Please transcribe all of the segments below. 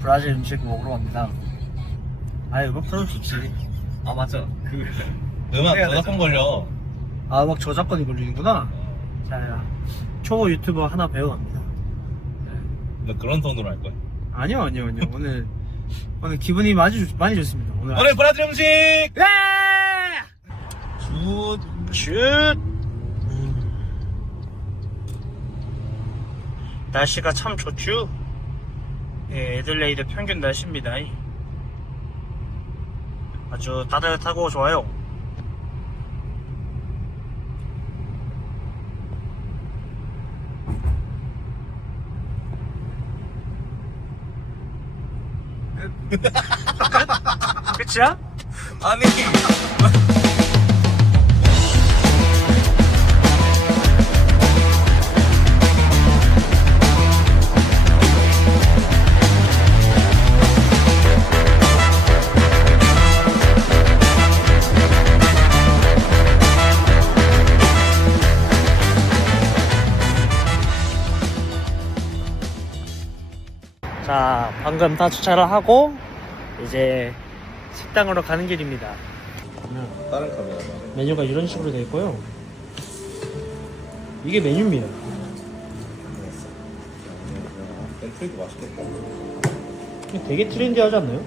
브라질 음식 먹으러 갑니다. 아 음악 틀어줄 수 있지. 아 맞죠 그 음악 해야 저작권 되잖아. 걸려 아 음악 저작권이 걸리는구나. 자, 초보 유튜버 하나 배워갑니다. 너 그런 톤으로 할 거야 아니요 아니요 아니요 오늘 오늘 기분이 많이 좋, 많이 좋습니다. 오늘 오늘 브라질 음식 네! 굿 슛! 날씨가 참 좋죠? 예, 애들레이드 평균 날씨입니다. 아주 따뜻하고 좋아요. 끝? 끝이야? 아니 방금 다 주차를 하고 이제 식당으로 가는 길입니다. 다른 카메라 메뉴가 이런 식으로 되어 있고요. 이게 메뉴입니다. 벤트리도 맛있겠다 되게 트렌디하지 않나요?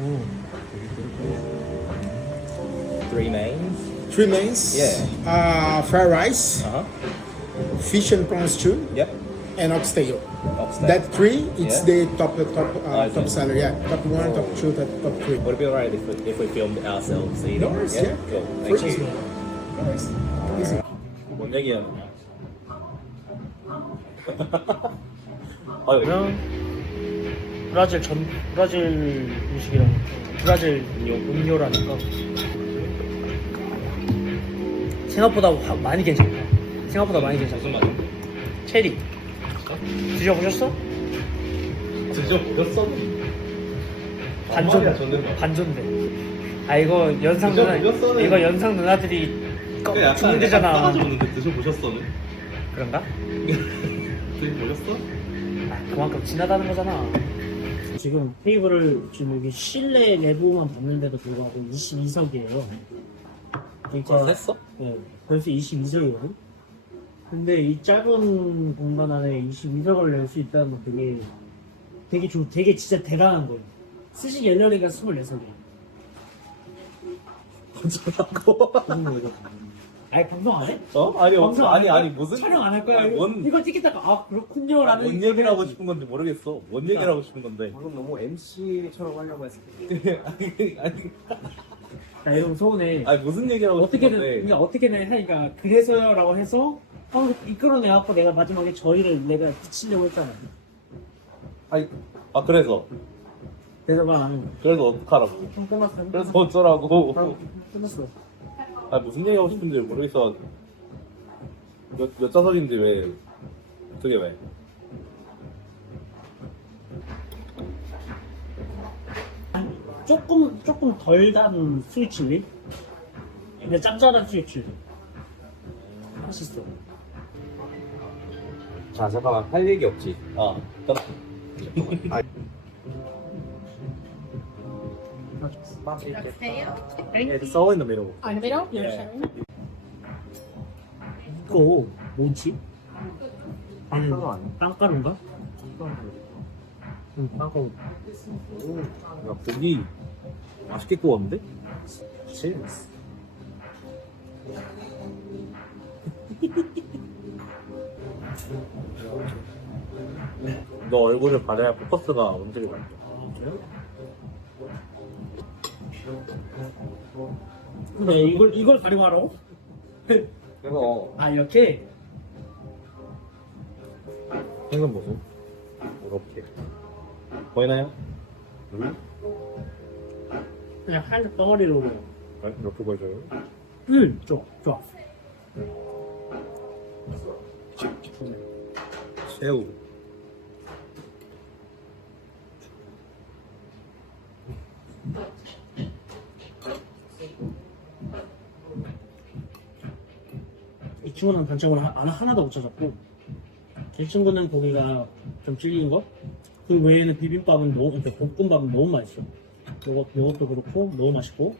음. Three mains Three mains. Yeah. Uh, fried rice, uh-huh fish and prawn stew, yep and oxtail. Oxtail. That three, it's Yeah. the top top uh, top see. seller. Yeah, top one, top two, top, top three. Would it be alright if we, if we filmed ourselves eating? No worries, yeah. Cool. Thank First, you. no worries. Easy. 뭔 얘기야? 아, 여기 그냥 브라질 전 브라질 음식이랑 브라질 음료, 음료라니까 생각보다 화- 많이 괜찮다. 생각보다 많이 괜찮아. 무슨 말이야? 체리 드셔보셨어? 드셔보셨어? 반전 존댓말. 반전돼. 아 이거 연상 누나 드셔보셨어는- 이거 연상 누나들이 껌 주는 데잖아. 싸가지 없는데 드셔보셨어는? 그런가? 드셔보셨어? 아, 그만큼 진하다는 거잖아. 지금 테이블을 지금 여기 실내 내부만 봤는데도 불구하고 22석이에요. 그러니까 했어? 네, 벌써 22석이거든. 근데 이 짧은 공간 안에 22석을 낼 수 있다는 건 되게 되게 좋, 되게 진짜 대단한 거예요. 스시 갤러리가 24석이에요. 어쩌라고? 아니 방송 안 해? 어? 아니, 방송 아니, 안 아니? 무슨. 촬영 안 할 거야? 아니, 이거, 뭔, 이거 찍겠다가 아 그렇군요라는 뭔 얘기를 하고 싶은 건지 모르겠어. 뭔 얘기를 하고 싶은 건데. 방금 너무 MC처럼 하려고 했을 아니, 아니, 자 이러면 서운해. 아니, 무슨 얘기를 하고 싶은 어떻게든 건데. 그러니까 어떻게든 하니까 그래서요라고 해서 어, 이끌어내갖고 내가 마지막에 저희를 내가 비치려고 했잖아. 아니, 아, 그래서. 그래서 막 그래서 어떡하라고. 좀 끝났어. 그래서 어쩌라고. 아, 끝났어. 아, 무슨 얘기 하고 싶은지 모르겠어. 몇, 몇 자석인데 왜. 그게 왜. 조금 조금 덜 단 스위치리. 근데 짭짤한 스위치. 맛있어. 자 잠깐만 할 얘기 없지 아, 일단. It's all in the middle sharing? 이거 뭐지? 아니? 빵가루인가? 응 빵가루 야 고기 맛있게 구웠는데? Cheers 너 얼굴을 가려야 포커스가 움직이 갈 근데 이걸 이걸 가리고 하라고? 이거 아 이렇게? 생선 보소. 이렇게. 보이나요? 그냥 한 덩어리로. 네, 이렇게 보여줘요. 응, 좋아, 좋아. 새우. 이 친구는 단점을 하- 하나, 하나도 못 찾았고 이 친구는 고기가 좀 질긴 거 그 외에는 비빔밥은 너무, 볶음밥은 너무 맛있어. 요것, 요것도 그렇고, 너무 맛있고.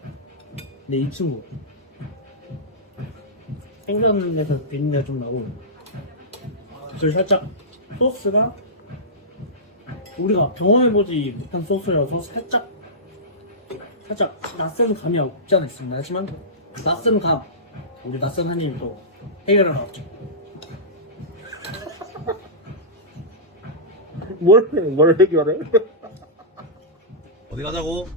근데 이 친구. 생선에서 비린내가 좀 나고. 그리고 살짝 소스가 우리가 경험해보지 못한 소스라서 살짝 살짝 낯선 감이 없지 않아 있습니다. 하지만 낯선 감, 우리 낯선 한 일도 해결하러 왔죠. 뭘, 뭘 해결해? 어디 가자고?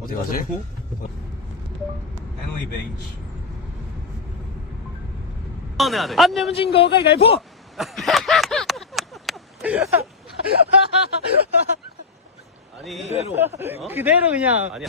어디 가지? 헨리 돼. 안 내면 진거 가위가위보! 아니 그대로. 어? 그대로 그냥 아니야.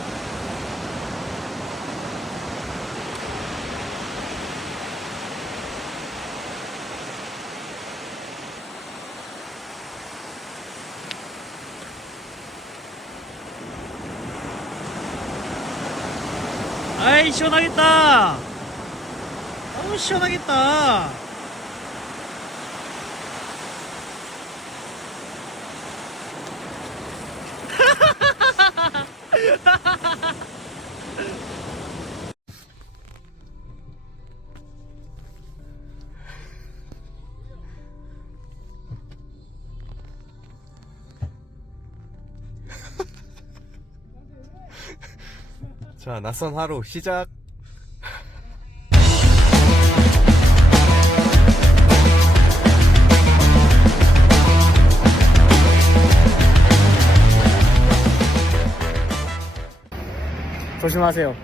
아이 시원하겠다 아우 시원하겠다 자 낯선 하루 시작. 조심하세요.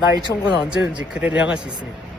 나이 청구는 언제든지 그대를 향할 수 있습니다